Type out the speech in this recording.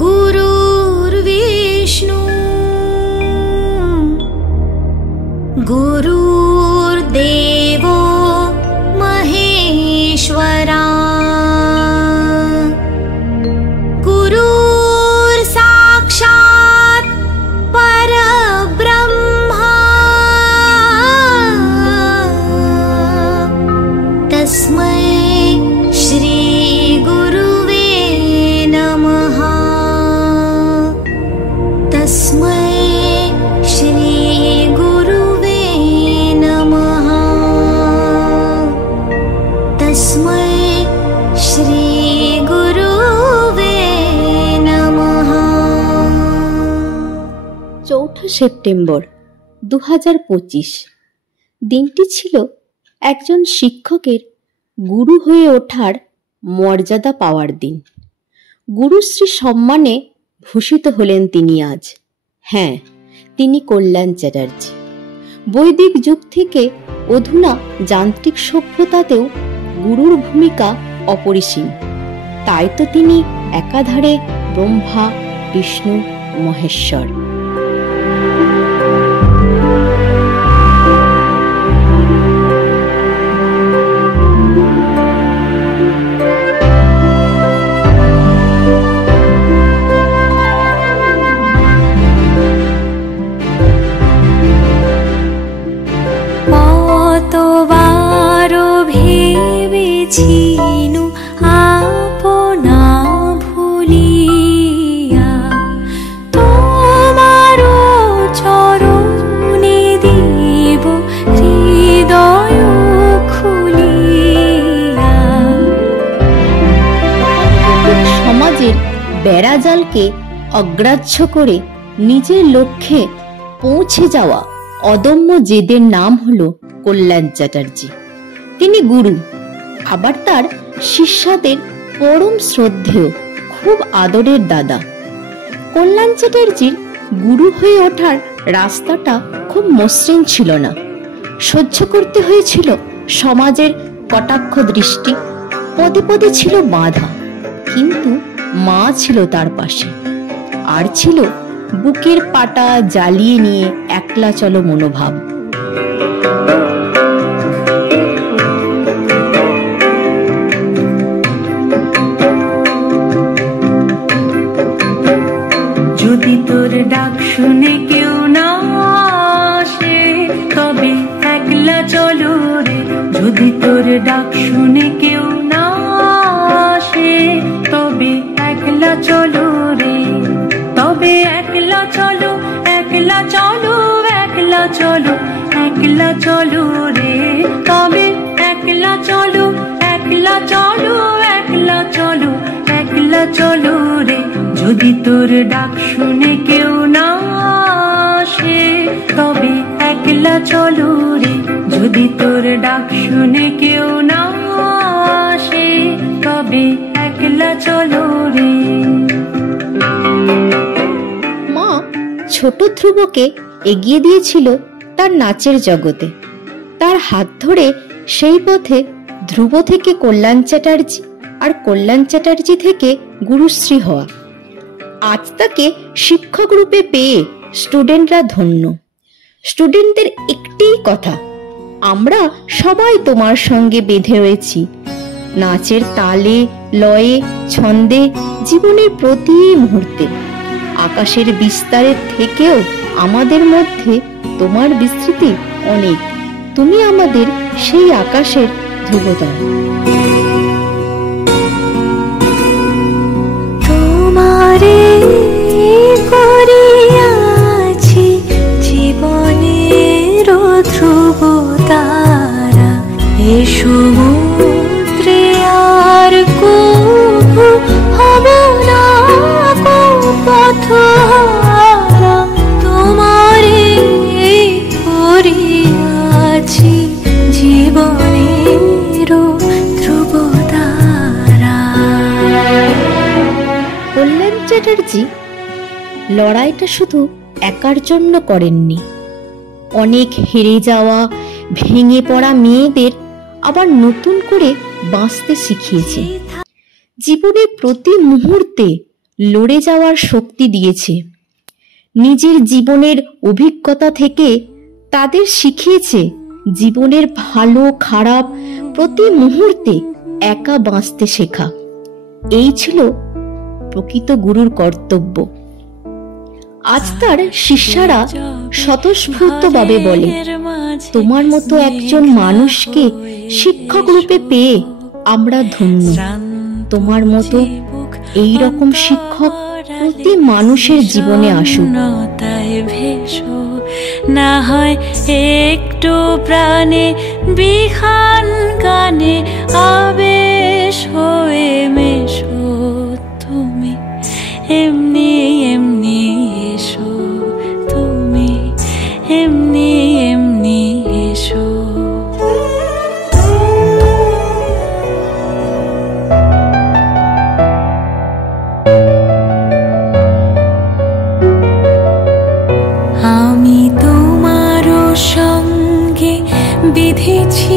गुरुर्विष्णु गुरुर्देवो महेश्वरा गुरुर्साक्षात् परब्रह्मा तस्मै श्री गुरुवे नमः। तस्मै श्री गुरुवे नमः। तस्मै श्री गुरुवे नमः। 4 সেপ্টেম্বর 2025। দিনটি ছিল একজন শিক্ষকের গুরু হয়ে ওঠার মর্যাদা পাওয়ার দিন। গুরুশ্রী সম্মানে ভূষিত হলেন তিনি আজ। হ্যাঁ, তিনি কল্যাণ চ্যাটার্জি। বৈদিক যুগ থেকে অধুনা যান্ত্রিক সভ্যতাতেও গুরুর ভূমিকা অপরিসীম। তাই তো তিনি একাধারে ব্রহ্মা, বিষ্ণু, মহেশ্বর। কতবারো ভেবেছিনু আপনা ভুলিয়া, তোমারো চরণে দিব হৃদয় খুলিয়া। সমাজের বেড়াজালকে অগ্রাহ্য করে নিজের লক্ষ্যে পৌঁছে যাওয়া অদম্য জেদের নাম হলো কল্যাণ চ্যাটার্জি। তিনি গুরু, আবার তার শিষ্যদের পরম শ্রদ্ধেয়, খুব আদরের দাদা। কল্যাণ চ্যাটার্জির গুরু হয়ে ওঠার রাস্তাটা খুব মসৃণ ছিল না। সহ্য করতে হয়েছিল সমাজের কটাক্ষ দৃষ্টি, পদে পদে ছিল বাধা, কিন্তু মা ছিল তার পাশে। আর ছিল বুকের পাটা জ্বালিয়ে নিয়ে একলা চলো মনোভাব। যদি তোর ডাক শুনে কেউ না আসে, তবে একলা চলো রে। যদি তোর ডাক শুনে কেউ না আসে, তবে একলা চলো রে। তবে একলা চলো, একলা চলো, একলা চলো, একলা চলো রে। তবে একলা চলো, একলা চলো, একলা চলো, একলা চলো রে। যদি তোর ডাক শুনে কেউ না আসে, তবে একলা চলো রে। যদি তোর ডাক শুনে কেউ না আসে, তবে একলা চলো রে। মা ছোট ধ্রুবকে এগিয়ে দিয়েছিল তার নাচের জগতে। তার হাত ধরে সেই পথে ধ্রুব থেকে কল্যাণ চ্যাটার্জি, আর কল্যাণ চ্যাটার্জি থেকে গুরুশ্রী হওয়া। আজ তাকে শিক্ষক রূপে পেয়ে স্টুডেন্টরা ধন্য। স্টুডেন্টদের একটি কথা, আমরা সবাই তোমার সঙ্গে বেঁধে রয়েছি। নাচের তালে, লয়ে, ছন্দে, জীবনের প্রতি মুহূর্তে। আকাশের বিস্তারের থেকেও আমাদের মধ্যে তোমার বিস্তৃতি অনেক। তুমি আমাদের সেই আকাশের ধ্রুবতারা। তোমারে করিয়াছি জীবনের ধ্রুবতারা। এ সমুদ্রে আর কভু হব না কো পথহারা। তোমারে করিয়াছি জীবনের ধ্রুবতারা। কল্যাণ চ্যাটার্জি লড়াইটা শুধু একার জন্য করেননি। অনেক হেরে যাওয়া, ভেঙে পড়া মেয়েদের আবার নতুন করে বাঁচতে শিখিয়েছে। জীবনের প্রতি মুহূর্তে লড়ে যাওয়ার শক্তি দিয়েছে। নিজের জীবনের অভিজ্ঞতা থেকে তাদের শিখিয়েছে জীবনের ভালো খারাপ প্রতি মুহূর্তে একা বাঁচতে শেখা। এই ছিল প্রকৃত গুরুর কর্তব্য। আজ তার শিষ্যরা স্বতঃস্ফূর্তভাবে বলে, তোমার মতো একজন মানুষকে শিক্ষক রূপে পেয়ে আমরা ধন্য। তোমার মতো এই রকম শিক্ষক প্রতি মানুষের জীবনে আসুক। না হয় একটু প্রাণে বিহান গানে আবেশ হয়ে মেশো তুমি, এমনি এমনি এসো তুমি, এমনি এমনি এসো। আমি তোমারও সঙ্গে বিধেছি